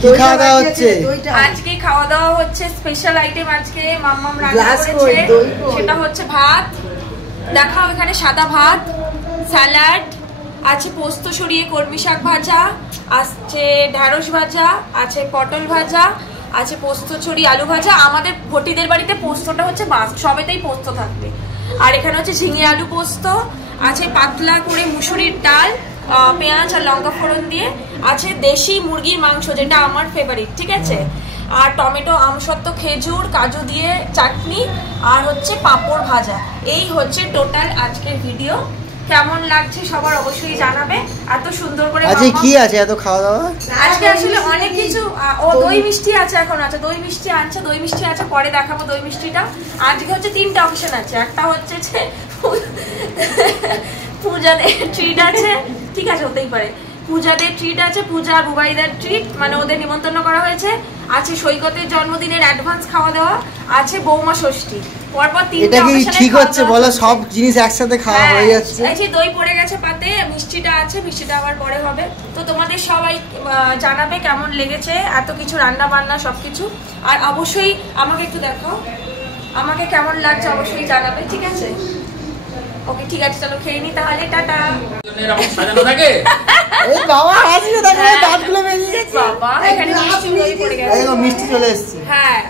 কি খাওয়া দাওয়া হচ্ছে আজকে? খাওয়া দাওয়া হচ্ছে স্পেশাল আইটেম আজকে মাম্মাম রান্না করেছে, সেটা হচ্ছে ভাত। দেখাও এখানে সাদা ভাত, স্যালাড আছে, পোস্ত সরিয়ে কলমি শাক ভাজা আছে, ঢ্যাঁড়স ভাজা আছে, পটল ভাজা আছে, পোস্ত ছড়িয়ে আলু ভাজা। আমাদের ভটিদের বাড়িতে পোস্তটা হচ্ছে মাস্ট, সবেতেই পোস্ত থাকবে। আর এখানে হচ্ছে ঝিঙে আলু পোস্ত আছে, পাতলা করে মুসুরির ডাল, পেঁয়াজ আর লঙ্কা ফোড়ন দিয়ে আছে, দেশি মুরগির মাংস যেটা আমার ফেভারিট, ঠিক আছে, আর টমেটো, আমসত্ত্ব, খেজুর, কাজু দিয়ে চাটনি, আর হচ্ছে পাঁপড় ভাজা। এই হচ্ছে টোটাল আজকের ভিডিও। কেমন লাগছে সবার অবশ্যই জানাবে। এত সুন্দর করে আজকে কি আছে এত খাওয়া দাওয়া? আজকে আসলে অনেক কিছু। ও দই মিষ্টি আছে, এখন আছে দই মিষ্টি আনছে, দই মিষ্টি আছে, পরে দেখাবো দই মিষ্টিটা। আজকে হচ্ছে 3টা অপশন আছে। একটা হচ্ছে যে পূজাদের ট্রিট আছে, ঠিক আছে, হতেই পারে, পূজাদের ট্রিট আছে, পূজা আর বুবাইদের ট্রিট, মানে ওদের নিমন্ত্রণ করা হয়েছে। আছে সৈকতের জন্মদিনের অ্যাডভান্স খাওয়া দাওয়া, আছে বৌমা ষষ্ঠী। পরপর 3টা অপশন। ঠিক হচ্ছে বলো, সব জিনিস একসাথে খাওয়া হয়ে যাচ্ছে। এই যে দই পড়ে গেছে পাতে, মিষ্টিটা আছে, মিষ্টিটা আবার পরে হবে। তো তোমাদের সবাই জানাবে কেমন লেগেছে এত কিছু রান্না বান্না সবকিছু। আর অবশ্যই আমাকে একটু দেখাও আমাকে কেমন লাগছে, অবশ্যই জানাবে, ঠিক আছে? ওকে, ঠিক আছে, চলো খেয়ে নি তাহলে, টাটা। এরকম সাজানো থাকে। এই বাবা আসলে দেখো দাঁতগুলো বেরিয়ে গেছে। বাবা এখানে মিষ্টি দই পড়ে গেছে। এই মিষ্টি চলে এসেছে। হ্যাঁ।